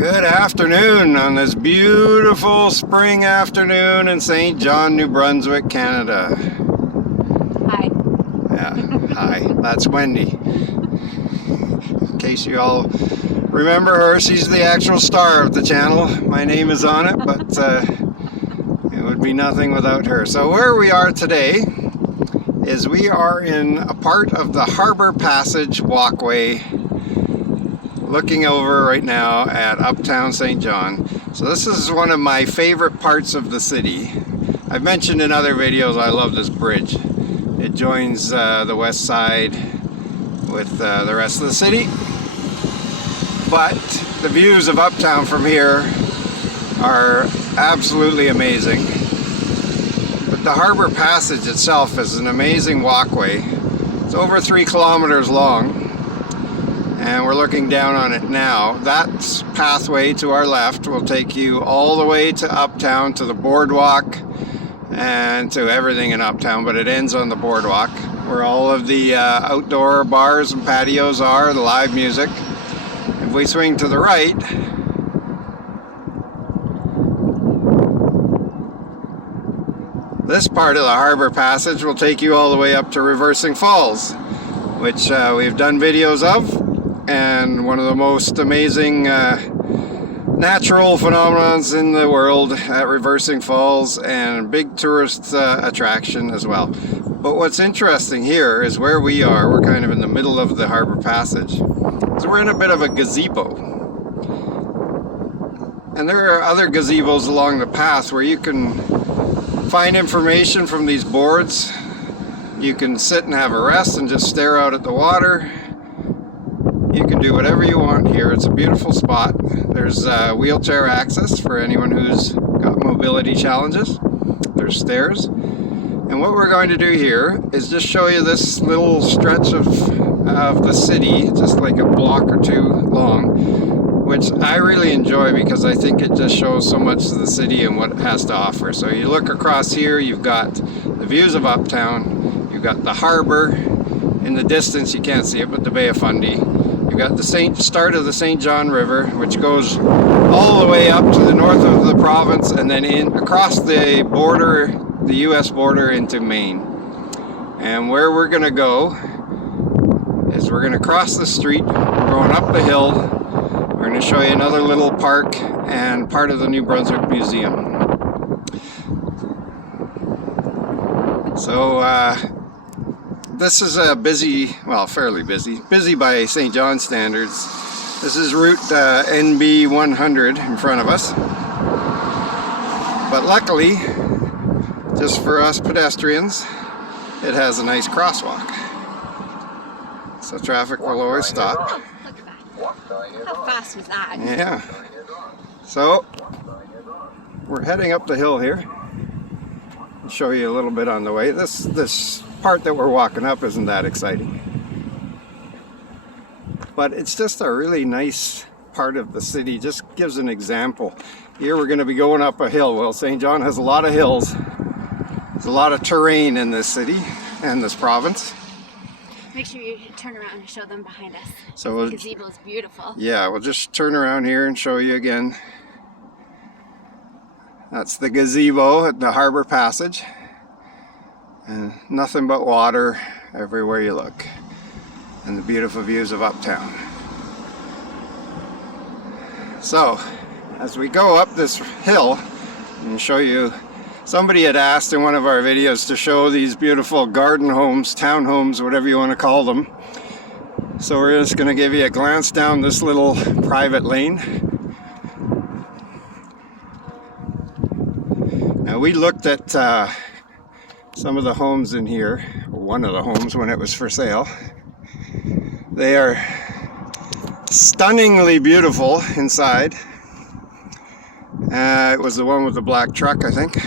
Good afternoon on this beautiful spring afternoon in St. John, New Brunswick, Canada. Hi. Yeah, hi. That's Wendy. In case you all remember her, she's the actual star of the channel. My name is on it, but it would be nothing without her. So where we are today is we are in a part of the Harbor Passage walkway, looking over right now at Uptown St. John. So this is one of my favorite parts of the city. I've mentioned in other videos I love this bridge. It joins the west side with the rest of the city. But the views of Uptown from here are absolutely amazing. But the Harbor Passage itself is an amazing walkway. It's over 3 kilometers long. And we're looking down on it now. That pathway to our left will take you all the way to Uptown, to the boardwalk, and to everything in Uptown, but it ends on the boardwalk, where all of the outdoor bars and patios are, the live music. If we swing to the right, this part of the Harbor Passage will take you all the way up to Reversing Falls, which we've done videos of. And one of the most amazing natural phenomenons in the world at Reversing Falls, and a big tourist attraction as well. But what's interesting here is where we are. We're kind of in the middle of the Harbor Passage. So we're in a bit of a gazebo. And there are other gazebos along the path where you can find information from these boards. You can sit and have a rest and just stare out at the water. You can do whatever you want here. It's a beautiful spot. There's wheelchair access for anyone who's got mobility challenges. There's stairs. And what we're going to do here is just show you this little stretch of the city, just like a block or two long, which I really enjoy because I think it just shows so much of the city and what it has to offer. So you look across here, you've got the views of Uptown, you've got the harbor. In the distance, you can't see it, but the Bay of Fundy. You've got the start of the St. John River, which goes all the way up to the north of the province and then across the border, the US border, into Maine. And where we're going to go is we're going to cross the street, going up the hill. We're going to show you another little park and part of the New Brunswick Museum. So this is a busy, well, fairly busy by St. John standards. This is route NB 100 in front of us. But luckily, just for us pedestrians, it has a nice crosswalk. So traffic will always stop. How fast was that? Yeah. So, we're heading up the hill here. I'll show you a little bit on the way. This part that we're walking up isn't that exciting, but it's just a really nice part of the city. Just gives an example. Here we're going to be going up a hill. Well, St. John has a lot of hills. There's a lot of terrain in this city and this province. Make sure you turn around and show them behind us. So the gazebo is beautiful. Yeah, we'll just turn around here and show you again. That's the gazebo at the Harbor Passage. And nothing but water everywhere you look, and the beautiful views of Uptown. So as we go up this hill and show you, somebody had asked in one of our videos to show these beautiful garden homes, townhomes, whatever you want to call them. So we're just going to give you a glance down this little private lane. Now we looked at some of the homes in here, one of the homes when it was for sale. They are stunningly beautiful inside. It was the one with the black truck, I think. It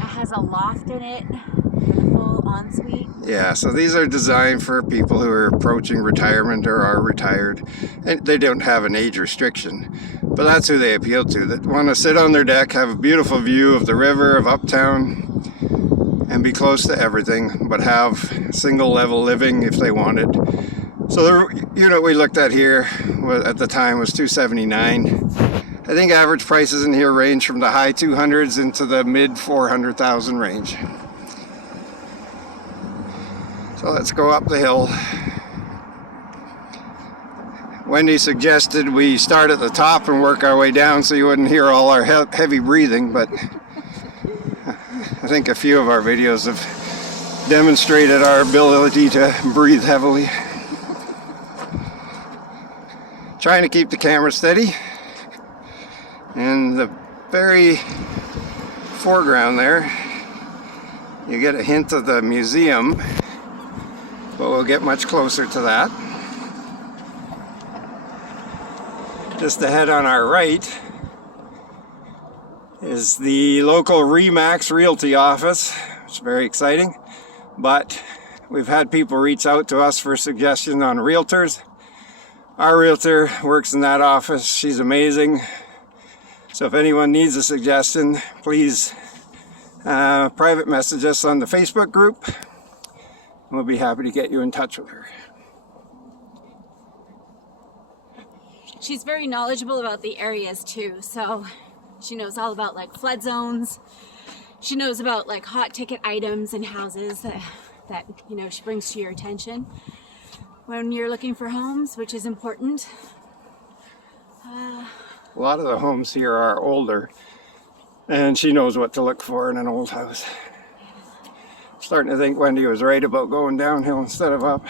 has a loft in it, with a full ensuite. Yeah, so these are designed for people who are approaching retirement or are retired. And they don't have an age restriction, but that's who they appeal to. That want to sit on their deck, have a beautiful view of the river, of Uptown, and be close to everything, but have single level living if they wanted. So the unit we looked at here at the time was $279. I think average prices in here range from the high 200s into the mid 400,000 range. So let's go up the hill. Wendy suggested we start at the top and work our way down so you wouldn't hear all our heavy breathing, but I think a few of our videos have demonstrated our ability to breathe heavily. Trying to keep the camera steady. In the very foreground there, you get a hint of the museum, but we'll get much closer to that. Just ahead on our right is the local Remax Realty office. It's very exciting, but we've had people reach out to us for suggestions on realtors. Our realtor works in that office. She's amazing. So if anyone needs a suggestion, please private message us on the Facebook group. We'll be happy to get you in touch with her. She's very knowledgeable about the areas too, so she knows all about like flood zones. She knows about like hot ticket items and houses that you know she brings to your attention when you're looking for homes, which is important. A lot of the homes here are older, and she knows what to look for in an old house. I'm starting to think Wendy was right about going downhill instead of up.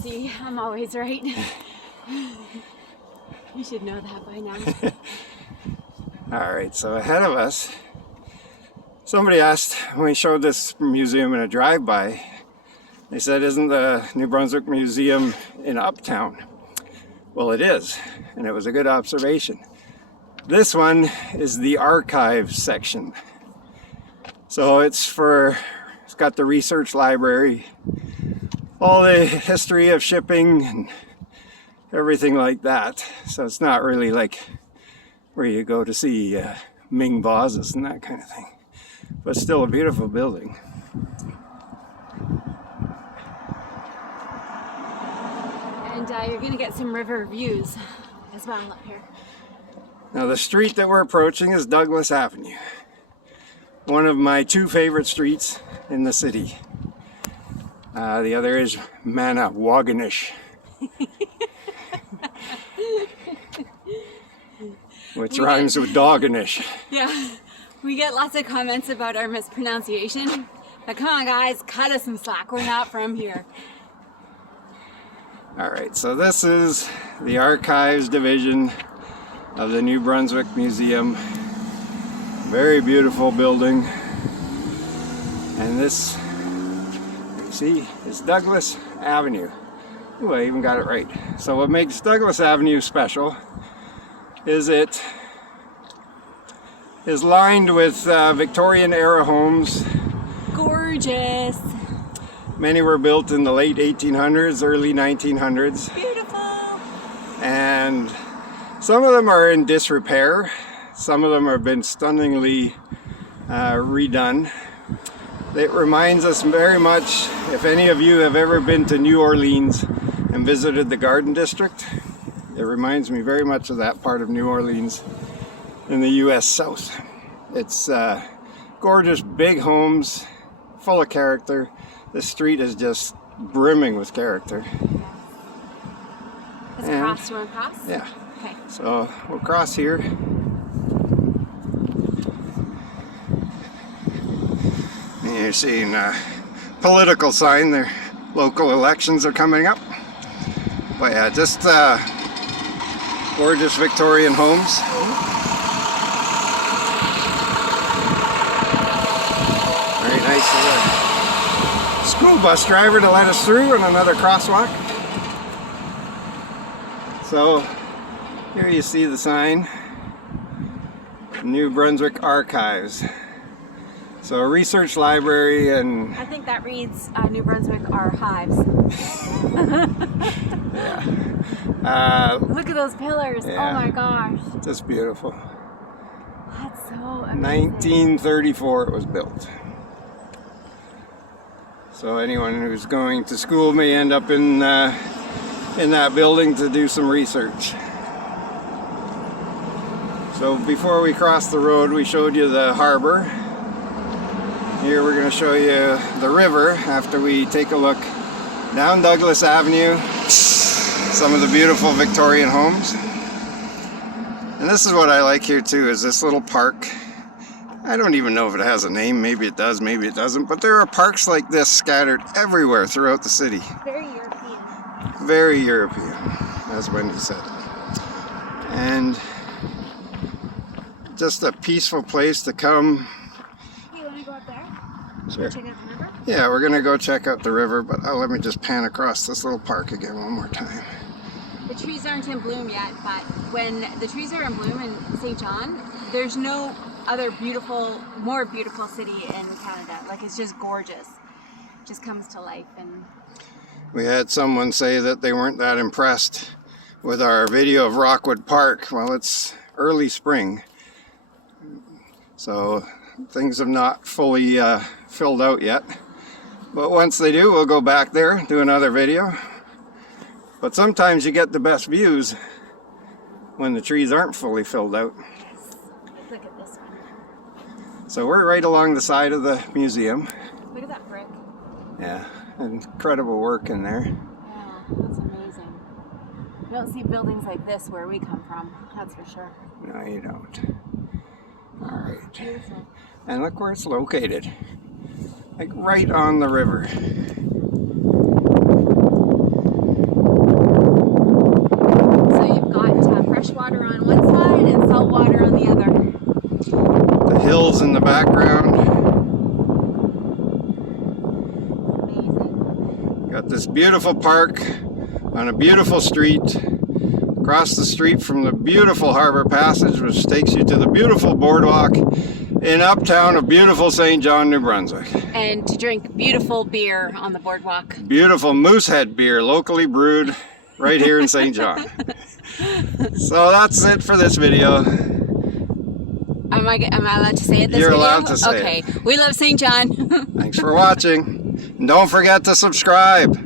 See, I'm always right. You should know that by now. Alright, so ahead of us, somebody asked when we showed this museum in a drive-by, they said, isn't the New Brunswick Museum in Uptown? Well, it is, and it was a good observation. This one is the archives section. So it's got the research library, all the history of shipping and everything like that. So it's not really like where you go to see Ming vases and that kind of thing. But still a beautiful building. And you're gonna get some river views as well up here. Now the street that we're approaching is Douglas Avenue. One of my two favorite streets in the city. The other is Manawaganish. Which rhymes with Doganish. Yeah, we get lots of comments about our mispronunciation. But come on guys, cut us some slack, we're not from here. Alright, so this is the Archives Division of the New Brunswick Museum. Very beautiful building. And this, you see, is Douglas Avenue. Ooh, I even got it right. So what makes Douglas Avenue special is it is lined with Victorian era homes. Gorgeous. Many were built in the late 1800s, early 1900s. Beautiful. And some of them are in disrepair. Some of them have been stunningly redone. It reminds us very much, if any of you have ever been to New Orleans and visited the Garden District, it reminds me very much of that part of New Orleans in the US South. It's gorgeous, big homes, full of character. The street is just brimming with character. Let's cross. You want to cross? Yeah. Okay. So we'll cross here. And you're seeing a political sign there. Local elections are coming up. But yeah, just gorgeous Victorian homes. Very nice of the school bus driver to let us through on another crosswalk. So here you see the sign, New Brunswick Archives. So a research library, and I think that reads New Brunswick Archives. yeah. Look at those pillars. Yeah. Oh my gosh. Just beautiful. That's so amazing. 1934 it was built. So anyone who's going to school may end up in in that building to do some research. So before we crossed the road, we showed you the harbor. Here we're going to show you the river after we take a look down Douglas Avenue, some of the beautiful Victorian homes. And this is what I like here too, is this little park. I don't even know if it has a name, maybe it does, maybe it doesn't, but there are parks like this scattered everywhere throughout the city. Very European. Very European, as Wendy said. And just a peaceful place to come. Hey, you want to go up there? Sure. Check out the river? Yeah, we're gonna go check out the river, but let me just pan across this little park again one more time. The trees aren't in bloom yet, but when the trees are in bloom in St. John, there's no other more beautiful city in Canada. Like, it's just gorgeous. It just comes to life. And we had someone say that they weren't that impressed with our video of Rockwood Park. Well, it's early spring, so things have not fully filled out yet. But once they do, we'll go back there, do another video. But sometimes you get the best views when the trees aren't fully filled out. look at this one. So we're right along the side of the museum. Look at that brick. Yeah, incredible work in there. Yeah, that's amazing. You don't see buildings like this where we come from, that's for sure. No, you don't. All right. Beautiful. And look where it's located. Like right on the river. So you've got fresh water on one side and salt water on the other. The hills in the background. Amazing. Got this beautiful park on a beautiful street. Across the street from the beautiful harbor passage, which takes you to the beautiful boardwalk in Uptown of beautiful St. John, New Brunswick. And to drink beautiful beer on the boardwalk. Beautiful Moosehead beer, locally brewed right here in St. John. So that's it for this video. Am I allowed to say it this You're video? allowed to say okay. it. We love St. John. Thanks for watching. And don't forget to subscribe.